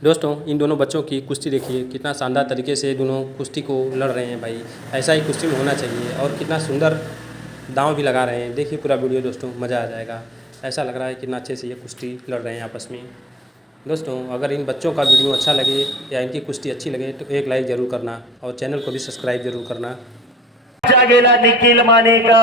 दोस्तों इन दोनों बच्चों की कुश्ती देखिए, कितना शानदार तरीके से दोनों कुश्ती को लड़ रहे हैं भाई। ऐसा ही कुश्ती में होना चाहिए और कितना सुंदर दांव भी लगा रहे हैं। देखिए पूरा वीडियो दोस्तों, मज़ा आ जाएगा। ऐसा लग रहा है कितना अच्छे से ये कुश्ती लड़ रहे हैं आपस में। दोस्तों अगर इन बच्चों का वीडियो अच्छा लगे या इनकी कुश्ती अच्छी लगे तो एक लाइक ज़रूर करना और चैनल को भी सब्सक्राइब ज़रूर करना। गेला निखिल माने का,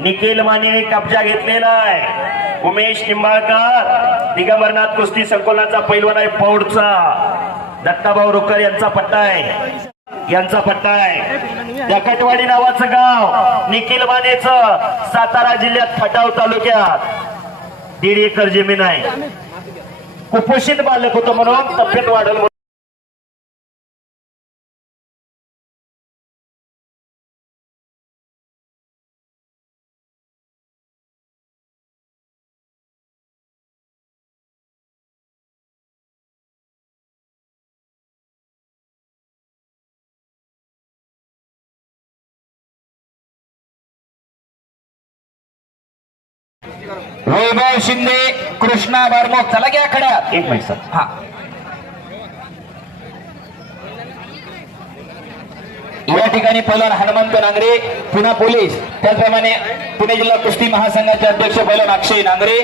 निखिल मानेने कब्जा घेतलेला आहे। उमेश निंबाळकर दिगंबरनाथ कुस्ती संकुलाचा पैलवान आहे, पौडचा दत्ताभाऊ रुकर यांचा पट्टा आहे, जकटवाडी नावाचं गाव निखिल मानेचं सातारा जिल्ह्यात खटाव तालुक्यात 1.5 एकर जमीन आहे। कुपोषित बालक होतं म्हणून तब्येत वाढल। वैभव शिंदे, कृष्णा बारमोग, चला घ्या खड्यात एक मिनिट सर। हा, या ठिकाणी पैलवान हनुमंत नांगरे पुणे पोलीस, त्याचप्रमाणे पुणे जिल्हा कुस्ती महासंघाचे अध्यक्ष पैलवान अक्षय नांगरे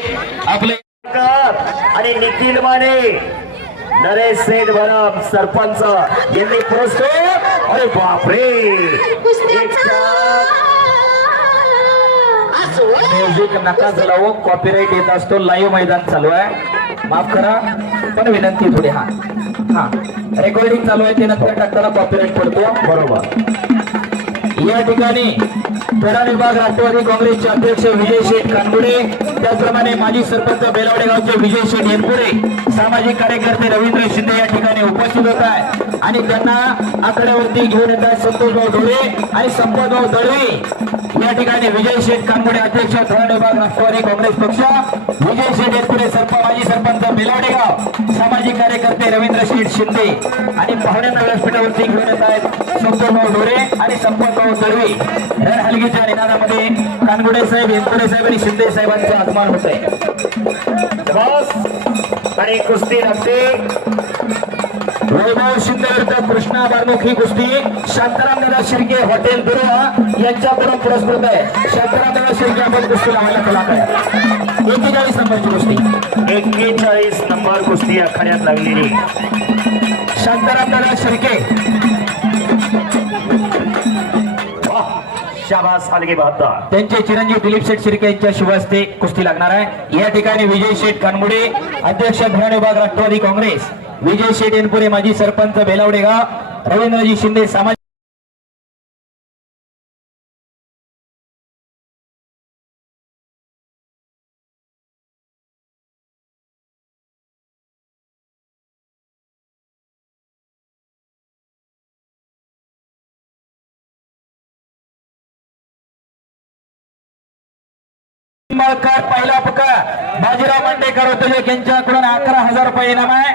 आपले आणि निखिल माने नरेश सेठ भरम सरपंच यांनी पुरस्कार। अरे बापरे, म्युझिक नका चालवू, कॉपीराइट येत असतो। लाईव्ह मैदान चालू आहे, माफ करा पण विनंती थोडी। हा हा, रेकॉर्डिंग चालू आहे, ते नंतर टाकताना कॉपीराइट पडतो। बरोबर। या ठिकाणी पेडा विभाग राष्ट्रवादी काँग्रेसचे अध्यक्ष विजय शेठ कानगुडे, त्याचप्रमाणे माजी सरपंच बेलवडे गावचे विजय शेठ एनपुरे, सामाजिक कार्यकर्ते रवींद्र शिंदे या ठिकाणी उपस्थित होत आहे आणि त्यांना आकड्यावरती घेऊन येत आहेत संतोषभाऊ ढोळे आणि संपतभाऊ दळवी। या ठिकाणी विजय शेठ कानगुडे अध्यक्ष पेडा विभाग राष्ट्रवादी काँग्रेस पक्ष, विजय शेठ एनपुरे माजी सरपंच बेलवडे गाव, सामाजिक कार्यकर्ते रवींद्र शेठ शिंदे आणि पाहुण्यांना व्यासपीठावरती घेऊन येत आहेत संतोषभाऊ ढोळे आणि संपतभाऊ दळवी। हलगीच्या निनादामध्ये कानगुडे साहेब, एनपुरे साहेब आणि शिंदे साहेबांचे आगमन होत आहे। आणि कुस्ती लागते वैभव शिंदे विरुद्ध कृष्णा बारमुख ही कुस्ती शांताराम दादा शिर्के हॉटेल दुर्वा यांच्याकडून पुरस्कृत आहे। शांताराम दादा शिर्के आपण कुस्ती लावायला कलाकार आहे। 41 नंबरची कुस्ती, 41 नंबर कुस्ती आखाड्यात लागलेली। शांताराम दादा शिर्के, शाबास हलगे बहादुर। त्यांचे चिरंजीव दिलीप शेठ शिर्के यांच्या शुभ हस्ते कुस्ती लागणार आहे। या ठिकाणी विजय शेठ कानगुडे अध्यक्ष धरण विभाग राष्ट्रवादी काँग्रेस, विजय शेठ एनपुरे माजी सरपंच बेलावडे गाव, रवींद्रजी शिंदे सामाजिक पहिला पका बाजीराव मांडेकर होते यांच्याकडून 11,000 रुपये इनाम आहे।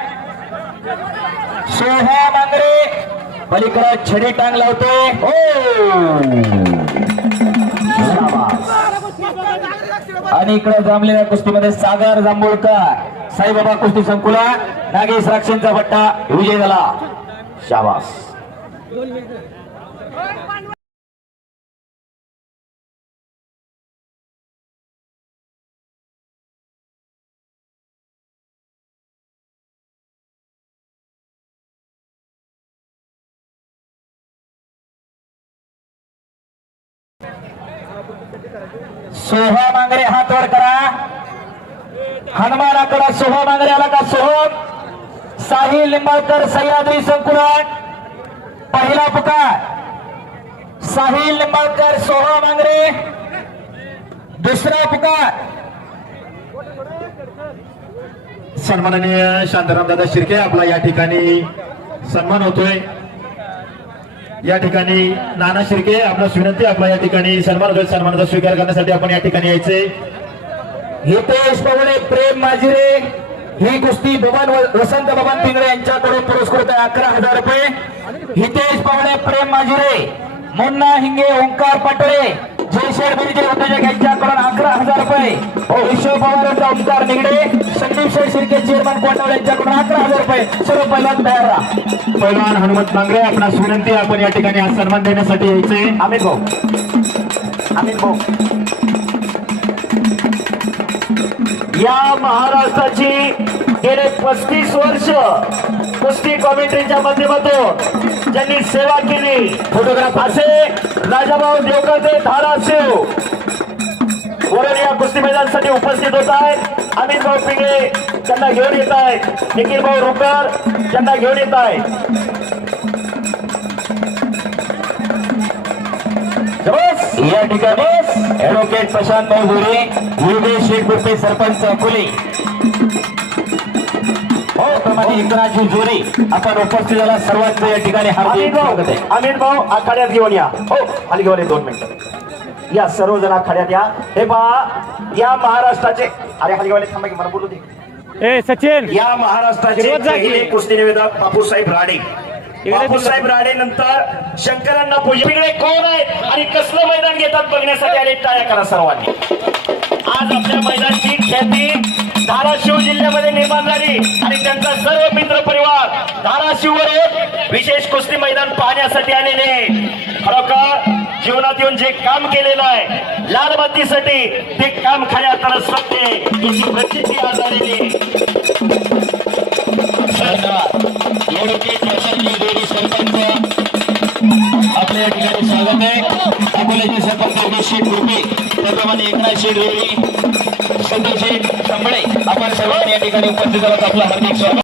सोहा मांगरे पलीकडे छडी टांग लावते। आणि इकडे जमलेल्या कुस्तीमध्ये सागर जांभूळकर, साईबाबा कुस्ती संकुला, नागेश राक्षेंचा पट्टा विजय झाला। शाबास। सोहा मांगरे हात वर करा, हनुमानाकडे सोहा मांगरे आला का? सोहम साहिल लिंबाळकर सह्याद्री संकुलन, पहिला पुकार साहिल लिंबाळकर सोहा मांगरे, दुसरा पुकार सन्माननीय शांताराम दादा शिर्के आपला या ठिकाणी सन्मान होतोय। या ठिकाणी नाना शिर्के आपला विनंती, आपला या ठिकाणी सन्मान होतोय। सन्मानाचा स्वीकार करण्यासाठी आपण या ठिकाणी यायचे। हितेश पवळे, प्रेम माजिरे ही कुस्ती बबन वसंत बबन पिंगळे यांच्याकडून पुरस्कृत आहे 11,000 रुपये। हितेश पवळे, प्रेम माजिरे, मुन्ना हिंगे, ओंकार पटळे, जयशेड बिरजे उद्योजक यांच्याकडून 11,000 रुपये. विश्व पवार ओमकार निगडे, संदीप शेठ शिर्के चेअरमन कोंडावळे यांच्याकडून 11,000 रुपये. सर्व पहिलवान तयार राहा. पैलवान हनुमंत नांगरे आपणास विनंती आहे, आपण या ठिकाणी हा सन्मान देण्यासाठी यायचे. अमित भाऊ, अमित भाऊ, या महाराष्ट्राची गेले 35 वर्ष कुस्ती कॉमेंट्रीच्या माध्यमातून ज्यांनी सेवा केली, फोटोग्राफ असे राजाभाऊ देवकते धाराशिव वरून या कुस्ती मैदानासाठी उपस्थित होत आहेत. अमित भाऊ पिंगळे त्यांना घेऊन येत आहेत. निखिल भाऊ रुकर त्यांना घेऊन येत आहेत. या ठिकाणी ऍडव्होकेट प्रशांत भाऊ गोरे, योगेश शेखुर्पे सरपंच अकोले, प्रमाणे एकनाथजी जोरे आपण उपस्थित झाला. सर्वांचं या ठिकाणी हार्दिक स्वागत आहे. अमित भाऊ आखाड्यात घेऊन या. हो खाली घेऊन या 2 मिनिटं. या सर्वजण आखाड्यात या. हे पहा या महाराष्ट्राचे, अरे खाली घेऊन थांबा की मला बोलू दे. सचिन या महाराष्ट्राचे पहिले कुस्ती निवेदक बापूसाहेब राणे. बापूसाहेब राणे नंतर शंकरांना पूजले कोण आहेत आणि कसलं मैदान घेतात बघण्यासाठी आले. टाळ्या करा सर्वांनी. आज आपल्या मैदानाची ख्याती धाराशिव जिल्ह्यामध्ये निर्माण झाली आणि त्यांचा सर्व मित्र परिवार धाराशिववर विशेष कुस्ती मैदान पाहण्यासाठी आलेले. खरोखर जीवनात येऊन जे काम केलेलं आहे लाल बत्तीसाठी ते काम खऱ्या अर्थानं सत्य याची प्रचिती आज आलेली. आपल्या या ठिकाणी स्वागत आहे. अकोल्याचे सरपंच योगेश शेखुर्पे, त्याप्रमाणे एकनाथ शेठ जोरे, संतोष शेठ संबळे आपण सर्वांनी या ठिकाणी उपस्थित झालात. आपलं हार्दिक स्वागत.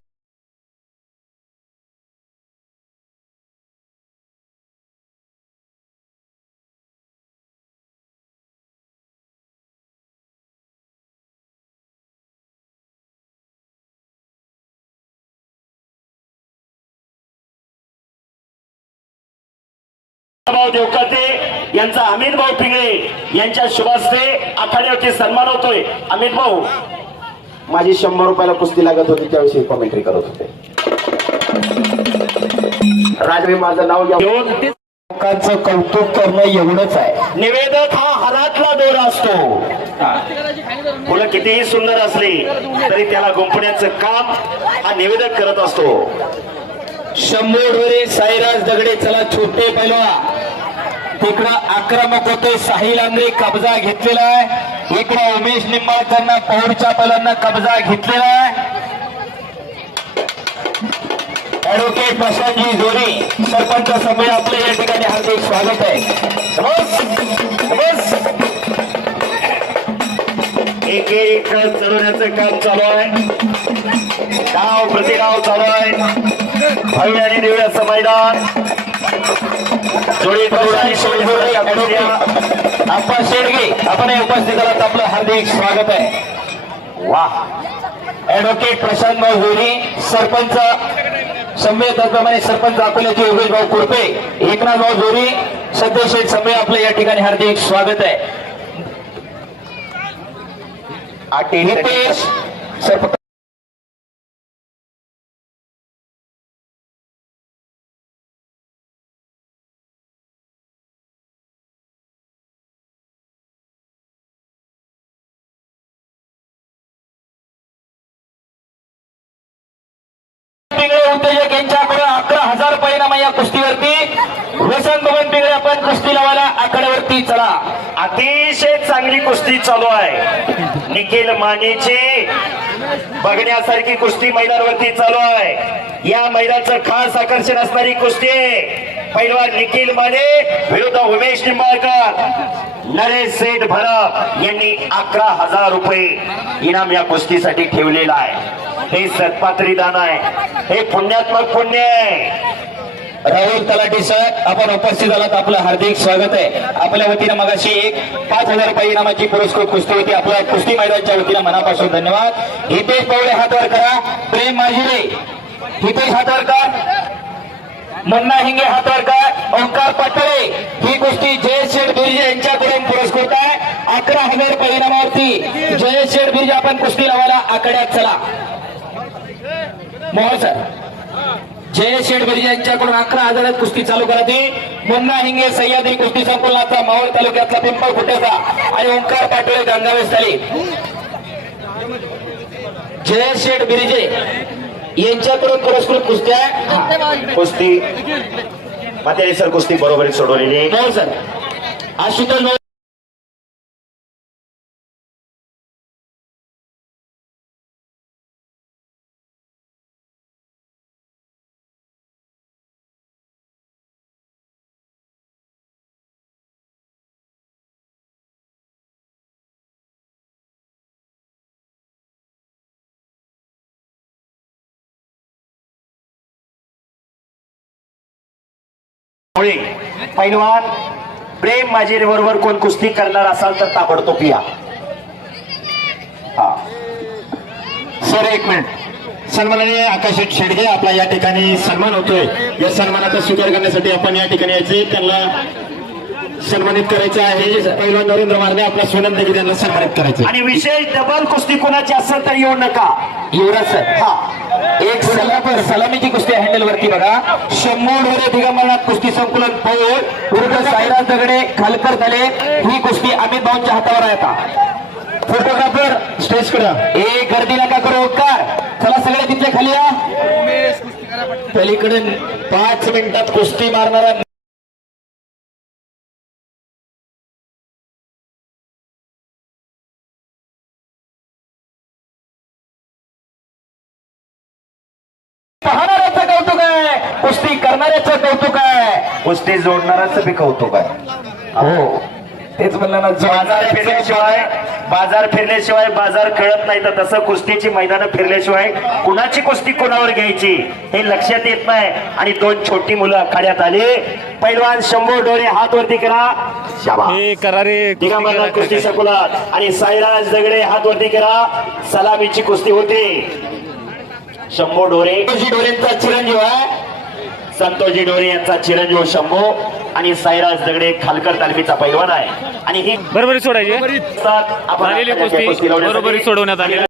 भाऊ देवकते यांचा अमित भाऊ पिंगळे यांच्या शुभास्ते आखाड्यावरती सन्मान होतोय. अमित भाऊ माझी 100 रुपयाला कुस्ती लागत होती त्याविषयी कॉमेंट्री करत होते. राजवे माझं नाव घेऊन लोकांचं कौतुक करणं एवढंच आहे. निवेदक हा हारातला दोरा असतो. फुलं कितीही सुंदर असली तरी त्याला गुंफण्याचं काम हा निवेदक करत असतो. शंभोडवरे साईराज दगडे, चला छोटे पैलवा. तिकडं आक्रमक होते साहिल आंग्रे, कब्जा घेतलेला आहे. इकडं उमेश निंबाळकरना पौडच्या पैलांना कब्जा घेतलेला आहे. ऍडव्होकेट प्रशांतजी जोरे सरपंच सभे आपले या ठिकाणी हार्दिक स्वागत आहे. एक एक चढवण्याचं काम चालू आहे. गाव प्रतिगाव चालू आहे. भव्य आणि दिव्य असं मैदान जोडी आपण शेडगे आपण उपस्थित झालात. आपलं हार्दिक स्वागत आहे. वाह. ऍडव्होकेट प्रशांत भाऊ गोरे सरपंच समेत, त्याप्रमाणे सरपंच अकोल्याचे योगेश भाऊ कुरपे, एकनाथ भाऊ जोरी, सतीश शेठ समेत आपलं या ठिकाणी हार्दिक स्वागत आहे. नितेश सरपंच उद्योजक यांच्याकडून 11,000 रुपये या कुस्तीवरती. वसंत भवन पिंगळे आपण कुस्ती लावायला आखाड्यावरती चला. अतिशय चांगली कुस्ती चालू आहे. निखिल मानेची बघण्यासारखी कुस्ती मैदानावरती चालू आहे. या मैदानाचं खास आकर्षण असणारी कुस्ती पैलवान निखिल माने विरुद्ध उमेश निंबाळकर. नरेश सेठ भरत यांनी 11,000 रुपये इनाम या कुस्तीसाठी ठेवलेला आहे. हे सत्पात्री दान आहे. हे पुण्यात्मक पुण्य आहे. राहुल तलाठी सर आपण उपस्थित झालात. आपलं हार्दिक स्वागत आहे. आपल्या वतीनं मगाशी एक 5,000 रुपये इनामाची पुरस्कृत कुस्ती होती. आपल्या कुस्ती मैदानाच्या वतीनं मनापासून धन्यवाद. हितेश पवळे हातवर करा. प्रेम माजिरे हितेश हातवर कर. मन्ना हिंगे हातवर कर. ओंकार पाटळे ही कुस्ती जयेश शेठ बिर्जे यांच्याकडून पुरस्कृत आहे. 11,000 रुपये इनामावरती जयेश शेठ बिर्जे आपण कुस्ती लावायला आखाड्यात चला. मोहन सर जय शेठ बरी यांच्याकडून 11,000 कुस्ती चालू करते. मुन्ना हिंगे सह्याद्री कुस्ती संकुलाचा मावळ तालुक्यातला पिंपळ खुट्याचा आणि ओंकार पाटोळे गंगावेश झाले. जय शेठ बिरिजे यांच्याकडून पुरस्कृत कुस्त्या कुस्ती मातेरी सर कुस्ती बरोबरी सोडवलेली. हो सर. आशुतोष पैलवान प्रेम माझे बरोबर कोण कुस्ती करणार असाल तर ताबडतोब या. सर एक मिनिट. सन्माननीय आकाश शेडगे आपला या ठिकाणी सन्मान होतोय. या सन्मानाचा स्वीकार करण्यासाठी आपण या ठिकाणी यायचे, त्यांना सन्मानित करायचं आहे. पहिला नरेंद्र मारणे आपला सोनम देखील त्यांना सन्मानित करायचं. आणि विशेष डबल कुस्ती कोणाची असेल तर येऊ नका. युवराज सर. एक सलामीची कुस्ती हँडल वरती बघा. 100 ढोरे दिगंबरनाथ कुस्ती संकुलन पौळ विरुद्ध साईराज दगडे खालकर झाले. ही कुस्ती अमित भाऊंच्या हातावर आहे. आता फोटोग्राफर स्टेज कडे एक गर्दी नका करू. ओंकार चला सगळे तिथे खाली या. पलीकडे 5 मिनिटात कुस्ती मारणारा पाहणाऱ्याचं कौतुक आहे, कुस्ती करणाऱ्याचं कौतुक आहे, कुस्ती जोडणाराच बी कौतुक आहे. हो तेच म्हणलं ना. बाजार फिरल्याशिवाय बाजार कळत नाही. तर तसं कुस्तीची मैदानं फिरल्याशिवाय कुणाची कुस्ती कोणावर घ्यायची हे लक्षात येत नाही. आणि 2 छोटी मुलं आखाड्यात आली. पैलवान 100 डोळे हात वरती करा. दिगंबरनाथ कुस्ती संकुलात आणि साईराज दगडे हात वरती करा. सलामीची कुस्ती होते. 100 डोरे डोरेंचा चिरंजीव आहे. संतोषजी डोरे यांचा चिरंजीव शंभो आणि साईराज दगडे खालकर तालमीचा पैलवान आहे. आणि ही बरोबरी सोडायची आपण झालेली कुस्ती बरोबरी सोडवण्यात आली.